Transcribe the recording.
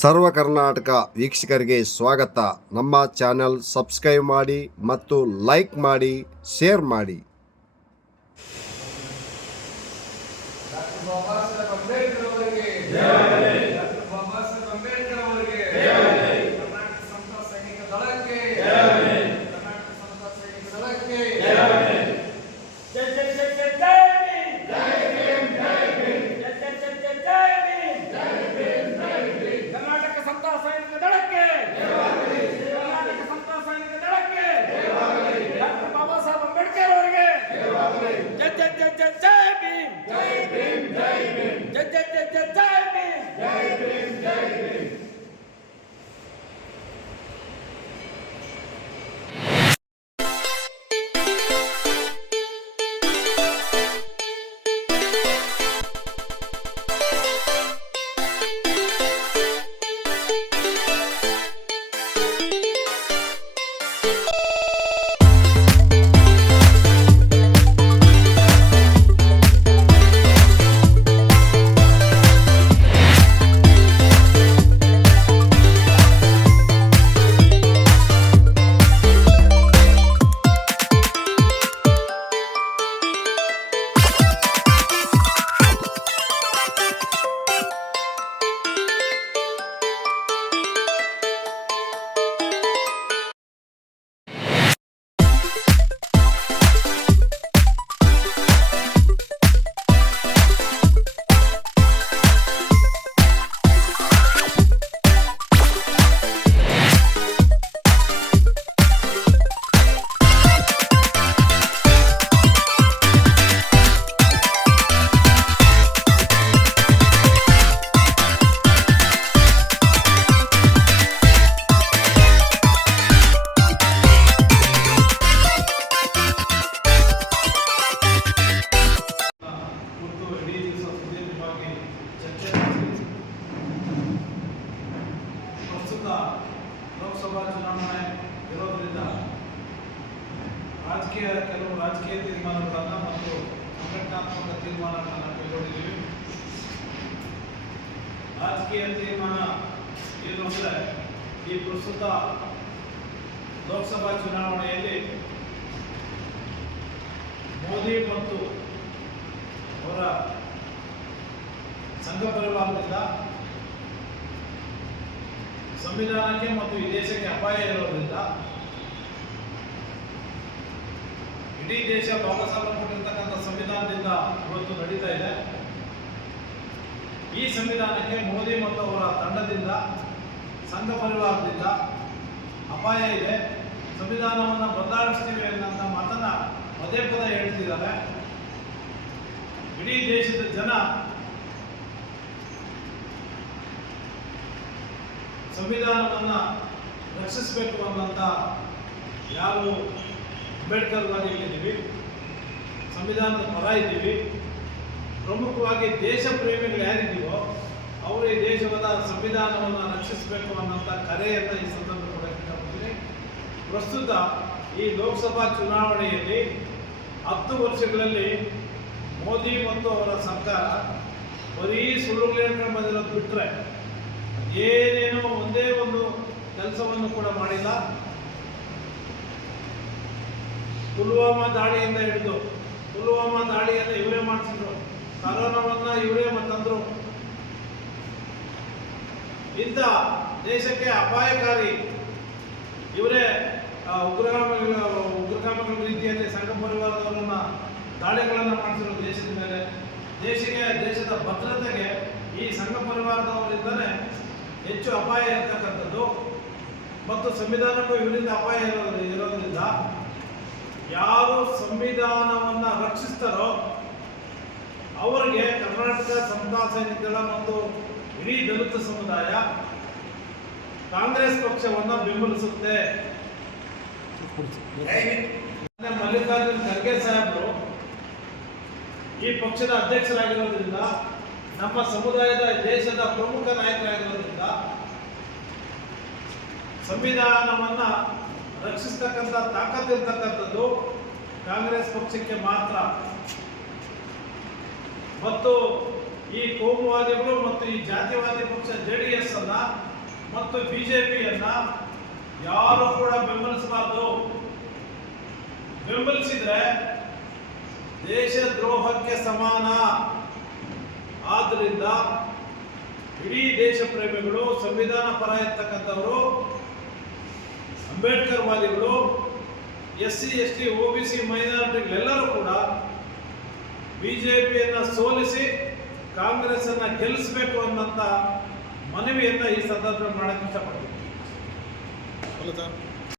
ಸರ್ವ ಕರ್ನಾಟಕ ವೀಕ್ಷಕರಿಗೆ ಸ್ವಾಗತ. ನಮ್ಮ ಚಾನೆಲ್ ಸಬ್ಸ್ಕ್ರೈಬ್ ಮಾಡಿ ಮತ್ತು ಲೈಕ್ ಮಾಡಿ, ಶೇರ್ ಮಾಡಿ. ಲೋಕಸಭಾ ಚುನಾವಣೆ ಇರೋದರಿಂದ ಕೆಲವು ರಾಜಕೀಯ ತೀರ್ಮಾನಗಳನ್ನು ಮತ್ತು ಸಂಘಟನಾತ್ಮಕ ತೀರ್ಮಾನಗಳನ್ನು ಕೈಗೊಂಡಿದ್ದೀವಿ. ರಾಜಕೀಯ ತೀರ್ಮಾನ ಏನು ಅಂದರೆ, ಈ ಪ್ರಸ್ತುತ ಲೋಕಸಭಾ ಚುನಾವಣೆಯಲ್ಲಿ ಮೋದಿ ಮತ್ತು ಅವರ ಸಂಘ ಪರಿವಾರದಿಂದ ಸಂವಿಧಾನಕ್ಕೆ ಮತ್ತು ಈ ದೇಶಕ್ಕೆ ಅಪಾಯ ಇರೋದ್ರಿಂದ ಇಡೀ ದೇಶ ಬಾಬಾಸಾಹೇಬ್ ಕೊಟ್ಟಿರ್ತಕ್ಕಂಥ ಸಂವಿಧಾನದಿಂದ ಇವತ್ತು ನಡೀತಾ ಇದೆ. ಈ ಸಂವಿಧಾನಕ್ಕೆ ಮೋದಿ ಮತ್ತು ಅವರ ತಂಡದಿಂದ, ಸಂಘ ಪರಿವಾರದಿಂದ ಅಪಾಯ ಇದೆ. ಸಂವಿಧಾನವನ್ನು ಬದಲಾಯಿಸ್ತೀವಿ ಅನ್ನೋ ಮಾತನ್ನ ಪದೇ ಪದೇ ಹೇಳ್ತಿದ್ದಾರೆ. ಇಡೀ ದೇಶದ ಜನ ಸಂವಿಧಾನವನ್ನು ರಕ್ಷಿಸಬೇಕು ಅನ್ನೋಂಥ ಯಾರು ಅಂಬೇಡ್ಕರ್ ವಾದಿಗಳಿದ್ದೀವಿ, ಸಂವಿಧಾನದ ಪರ ಇದ್ದೀವಿ, ಪ್ರಮುಖವಾಗಿ ದೇಶ ಪ್ರೇಮಿಗಳು ಯಾರಿದ್ದೀವೋ ಅವರು ಈ ದೇಶದ ಸಂವಿಧಾನವನ್ನು ರಕ್ಷಿಸಬೇಕು ಅನ್ನೋಂಥ ಕರೆಯನ್ನು ಈ ಸಂದರ್ಭ ಕೊಡಬೇಕಾಗ್ತದೆ. ಪ್ರಸ್ತುತ ಈ ಲೋಕಸಭಾ ಚುನಾವಣೆಯಲ್ಲಿ 10 ವರ್ಷಗಳಲ್ಲಿ ಮೋದಿ ಮತ್ತು ಅವರ ಸರ್ಕಾರ ಬರೀ ಸುಳ್ಳುಗಳು ಹೇಳ್ಕೊಂಡು ಬಂದಿರೋದು ಬಿಟ್ಟರೆ ಏನೇನೋ ಒಂದೇ ಒಂದು ಕೆಲಸವನ್ನು ಕೂಡ ಮಾಡಿಲ್ಲ. ಪುಲ್ವಾಮಾ ದಾಳಿಯಿಂದ ಹಿಡಿದು, ಪುಲ್ವಾಮಾ ದಾಳಿಯನ್ನು ಇವರೇ ಮಾಡಿಸಿದ್ರು, ಕರೋನಾವನ್ನು ಇವರೇ ತಂದರು. ಇಂಥ ದೇಶಕ್ಕೆ ಅಪಾಯಕಾರಿ ಇವರೇ ಉಗ್ರಗಾಮಿಗಳ ರೀತಿಯಲ್ಲಿ ಸಂಘ ಪರಿವಾರದವರನ್ನ ದಾಳಿಗಳನ್ನು ಮಾಡಿಸಿರೋ ದೇಶದ ಮೇಲೆ. ದೇಶದ ಭದ್ರತೆಗೆ ಈ ಸಂಘ ಪರಿವಾರದವರಿಂದಲೇ ಹೆಚ್ಚು ಅಪಾಯ ಇರತಕ್ಕಂಥದ್ದು ಮತ್ತು ಸಂವಿಧಾನಕ್ಕೂ ಇವರಿಂದ ಅಪಾಯ ಇರೋದ್ರಿಂದ ಯಾರು ಸಂವಿಧಾನವನ್ನು ರಕ್ಷಿಸ್ತಾರೋ ಅವರಿಗೆ ಕರ್ನಾಟಕ ಸಮತಾ ಸೈನಿಕರ ಮತ್ತು ಇಡೀ ದಲಿತ ಸಮುದಾಯ ಕಾಂಗ್ರೆಸ್ ಪಕ್ಷವನ್ನು ಬೆಂಬಲಿಸುತ್ತೆ. ಮಲ್ಲಿಕಾರ್ಜುನ್ ಖರ್ಗೆ ಸಾಹೇಬರು ಈ ಪಕ್ಷದ ಅಧ್ಯಕ್ಷರಾಗಿರೋದ್ರಿಂದ, ನಮ್ಮ ಸಮುದಾಯದ ದೇಶದ ಪ್ರಮುಖ ನಾಯಕರಾಗಿರೋದ್ರಿಂದ ಸಂವಿಧಾನವನ್ನು ರಕ್ಷಿಸ್ತಕ್ಕಂಥ ತಾಕತ್ತಿರ್ತಕ್ಕಂಥದ್ದು ಕಾಂಗ್ರೆಸ್ ಪಕ್ಷಕ್ಕೆ ಮಾತ್ರ. ಮತ್ತು ಈ ಕೋಮುವಾದಿಗಳು ಮತ್ತು ಈ ಜಾತಿವಾದಿ ಪಕ್ಷ JDS ಅನ್ನ ಮತ್ತು ಬಿಜೆಪಿಯನ್ನ ಯಾರು ಕೂಡ ಬೆಂಬಲಿಸಬಾರದು. ಬೆಂಬಲಿಸಿದ್ರೆ ದೇಶದ್ರೋಹಕ್ಕೆ ಸಮಾನ. ಆದ್ರಿಂದ ಇಡೀ ದೇಶ ಪ್ರೇಮಿಗಳು, ಸಂವಿಧಾನ ಪರ ಇರ್ತಕ್ಕಂಥವರು, ಅಂಬೇಡ್ಕರ್ ವಾದಿಗಳು, SC ST OBC ಮೈನಾರಿಟಿಗಳೆಲ್ಲರೂ ಕೂಡ ಬಿಜೆಪಿಯನ್ನ ಸೋಲಿಸಿ ಕಾಂಗ್ರೆಸ್ ಅನ್ನ ಗೆಲ್ಲಿಸಬೇಕು ಅನ್ನೋಂಥ ಮನವಿಯನ್ನ ಈ ಸಂದರ್ಭದಲ್ಲಿ ಮಾಡಕ್ಕೆ ಇಷ್ಟಪಡ್ತೀನಿ.